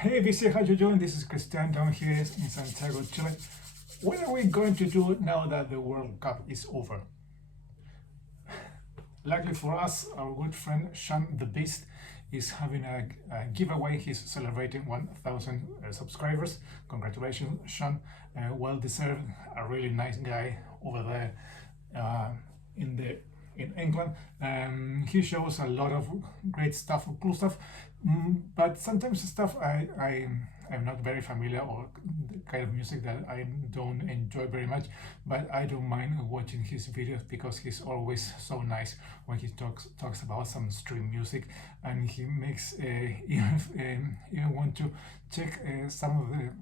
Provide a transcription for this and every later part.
Hey VC, how you doing? This is Christian down here in Santiago, Chile. What are we going to do now that the World Cup is over? Luckily for us, our good friend Sean the Beast is having a giveaway. He's celebrating 1,000 subscribers. Congratulations, Sean. Well deserved. A really nice guy over there in England. He shows a lot of great stuff, cool stuff, but sometimes stuff I'm not very familiar, or the kind of music that I don't enjoy very much, but I don't mind watching his videos because he's always so nice when he talks about some stream music, and he makes even want to check some of the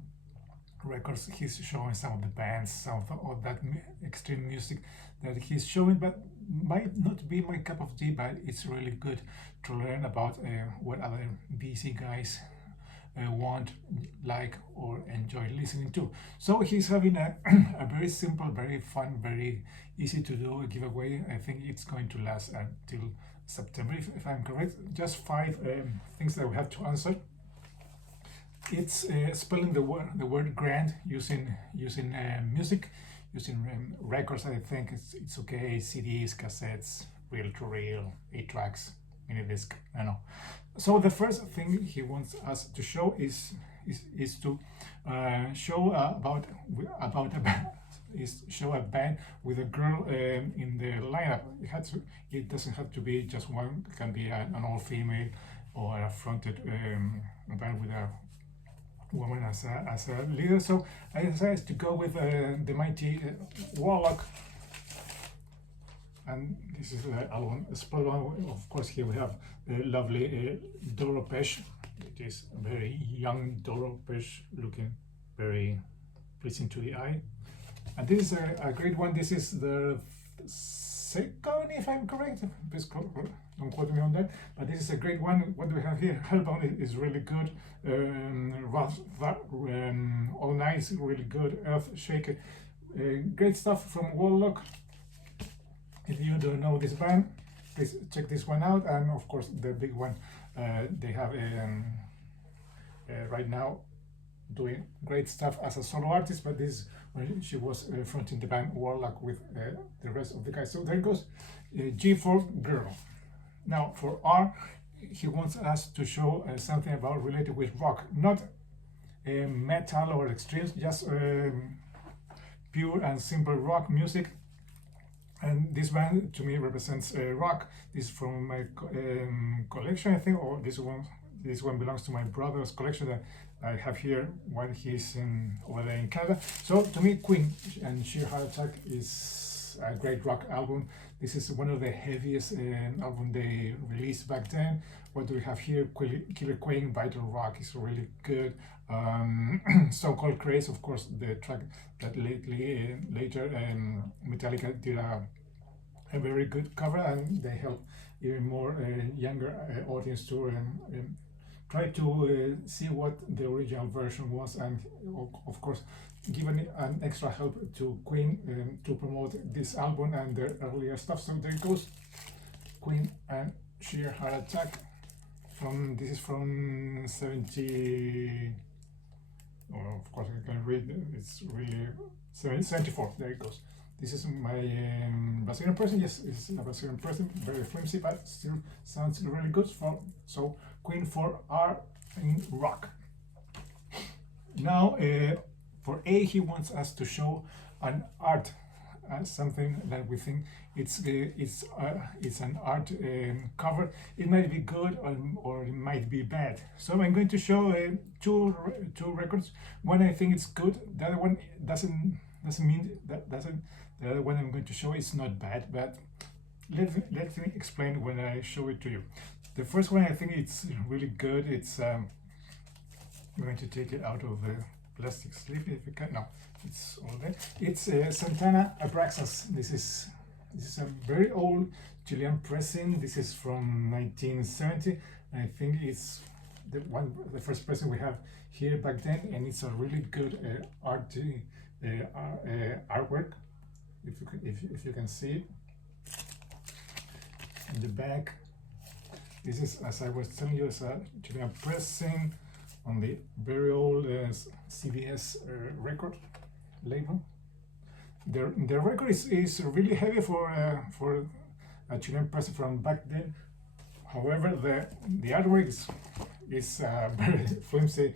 records he's showing, some of the bands, some of that extreme music that he's showing, but might not be my cup of tea, but it's really good to learn about what other BC guys want, like, or enjoy listening to. So he's having a, a very simple, very fun, very easy to do giveaway. I think it's going to last until September, if I'm correct. Just 5 things that we have to answer. It's spelling the word grand using music, using records. I think it's okay. CDs, cassettes, reel to reel, 8 tracks, mini disc. I know. So the first thing he wants us to show is to show about a band. Is show a band with a girl in the lineup. It doesn't have to be just one. It can be an all female or a fronted band with a woman as a leader. So I decided to go with the mighty Warlock, and this is the album split one. Of course, here we have the lovely Doro Pesh. It is very young Doro Pesh, looking very pleasing to the eye. And this is a great one. This is the second, if I'm correct. Please don't quote me on that. But this is a great one. What do we have here? Hellbound is really good. All Nice, really good. Earth Shaker, great stuff from Warlock. If you don't know this band, please check this one out. And of course, the big one they have right now doing great stuff as a solo artist, but this when she was fronting the band Warlock with the rest of the guys. So there goes G for girl. Now for R, he wants us to show something about related with rock, not metal or extremes, just pure and simple rock music. And this band to me represents rock. This is from my collection, I think, or this one belongs to my brother's collection that I have here while he's over there in Canada. So to me, Queen and Sheer Heart Attack is a great rock album. This is one of the heaviest album they released back then. What do we have here? Killer Queen, Vital Rock is really good. So Called Craze, of course, the track that later Metallica did a very good cover, and they help even more younger audience to try to see what the original version was, and of course given an extra help to Queen to promote this album and their earlier stuff. So there goes Queen and Sheer Heart Attack. This is from 70. Oh, of course I can read. It's really 74. There it goes. This is my Brazilian person. Yes, it's a Brazilian person. Very flimsy, but still sounds really good. So Queen for R in rock. Now for A, he wants us to show an art, something that we think it's an art cover. It might be good or it might be bad. So I'm going to show two records. One I think it's good. The other one doesn't mean that the other one I'm going to show is not bad. But let me explain when I show it to you. The first one I think it's really good. It's I'm going to take it out of the plastic sleeve if you can. No, it's all there. It's Santana Abraxas. This is a very old Chilean pressing. This is from 1970. I think it's the first pressing we have here back then, and it's a really good artwork. If you can see it in the back. This is, as I was telling you, it's a Chilean pressing on the very old CBS record label. The record is really heavy for a Chilean press from back then. However, the artwork is very flimsy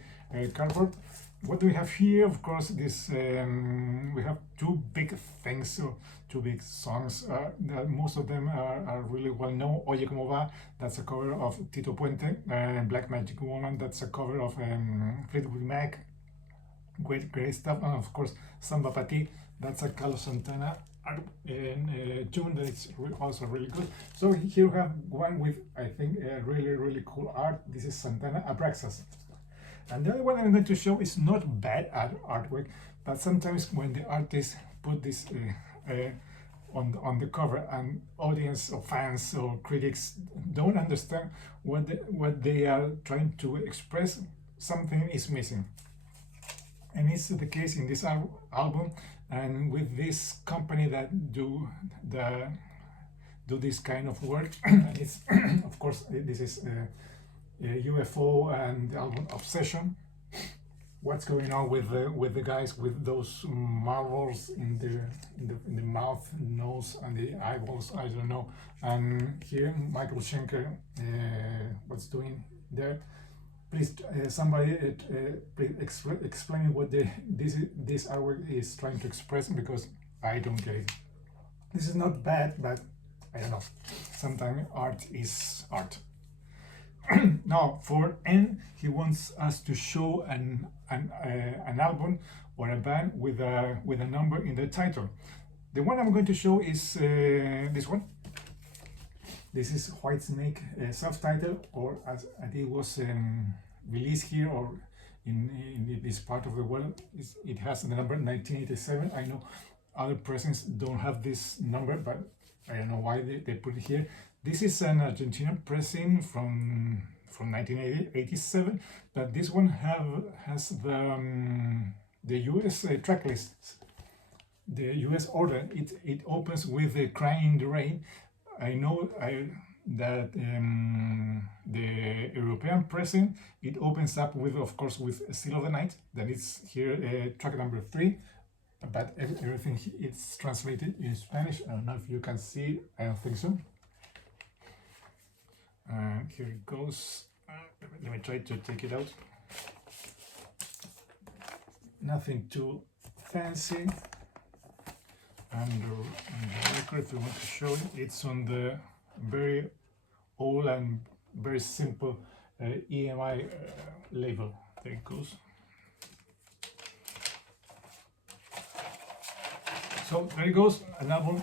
cardboard. What do we have here? Of course, this we have two big things, so two big songs. That most of them are really well known. Oye Como Va, that's a cover of Tito Puente. Black Magic Woman, that's a cover of Fleetwood Mac. Great stuff. And of course, Samba Pa Ti, that's a Carlos Santana tune that is also really good. So here we have one with, I think, really cool art. This is Santana Abraxas. And the other one I'm going to show is not bad artwork, but sometimes when the artist put this on the cover and audience or fans or critics don't understand what they are trying to express, something is missing. And it's the case in this album and with this company that do this kind of work. It's of course this is UFO and the album Obsession. What's going on with the guys with those marbles in the mouth, nose, and the eyeballs? I don't know. And here Michael Schenker, what's doing there? Please, somebody please explain what this artwork is trying to express, because I don't get it. This is not bad, but I don't know. Sometimes art is art. Now, for N, he wants us to show an album or a band with a number in the title. The one I'm going to show is this one. This is Whitesnake self-titled, or as it was released here or in this part of the world. It has the number 1987. I know other pressings don't have this number, but I don't know why they put it here. This is an Argentinian pressing from 1987, but this one has the US track list, the US order. It opens with Crying in the Rain. I know that the European pressing, it opens up with, of course, with Still of the Night. That is here track number 3, but everything it's translated in Spanish. I don't know if you can see. I don't think so. Here it goes. Let me try to take it out. Nothing too fancy. And the record, if you want to show it, it's on the very old and very simple EMI label. There it goes. So there it goes, an album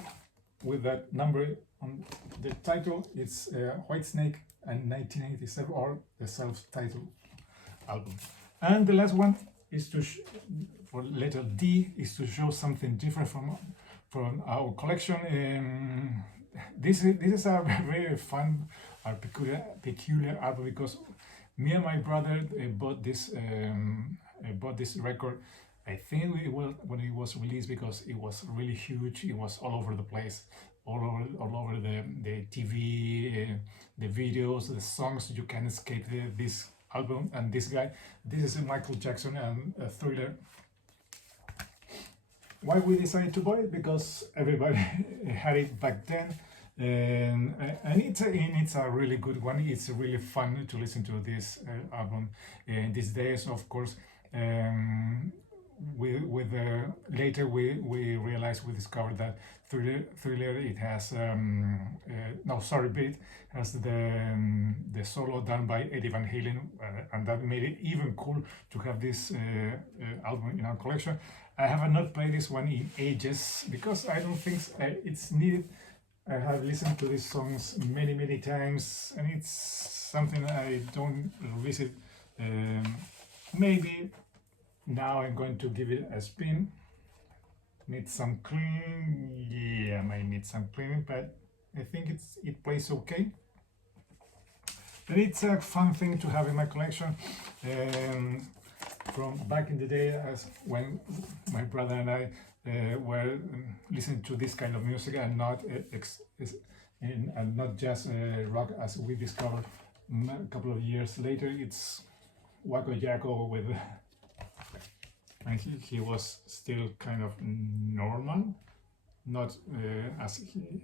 with that number on the title. It's Whitesnake and 1987, or the self-titled album. And the last one is to for letter D is to show something different from our collection. This is a very fun, peculiar album, because me and my brother bought this record. I think it was when it was released, because it was really huge. It was all over the place, all over the TV, the videos, the songs. You can't escape this album. And this guy, this is Michael Jackson and Thriller. Why we decided to buy it? Because everybody had it back then, and it's a really good one. It's really fun to listen to this album these days. Of course, later we realized, we discovered that Thriller it has Beat has the solo done by Eddie Van Halen, and that made it even cool to have this album in our collection. I have not played this one in ages, because I don't think it's needed. I have listened to these songs many times, and it's something I don't revisit. Maybe now I'm going to give it a spin. Need some cleaning. Yeah, I might need some cleaning, but I think it plays okay. But it's a fun thing to have in my collection. From back in the day, as when my brother and I were listening to this kind of music, and not just rock, as we discovered a couple of years later. It's Wacko Jacko with, and he was still kind of normal, not as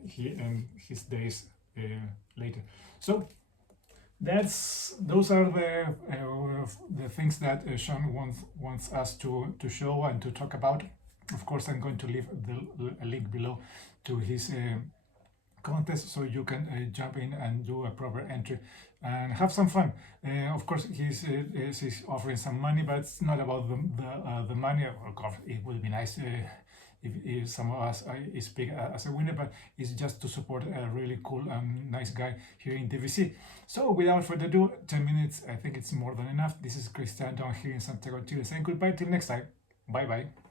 he ended his days later. So those are the things that Sean wants us to show and to talk about. Of course, I'm going to leave a link below to his contest, so you can jump in and do a proper entry and have some fun. Of course, he's offering some money, but it's not about the money. Of course, it would be nice if some of us speak as a winner, but it's just to support a really cool and nice guy here in DVC. So without further ado, 10 minutes, I think it's more than enough. This is Cristian down here in Santiago, Chile, saying goodbye till next time. Bye bye.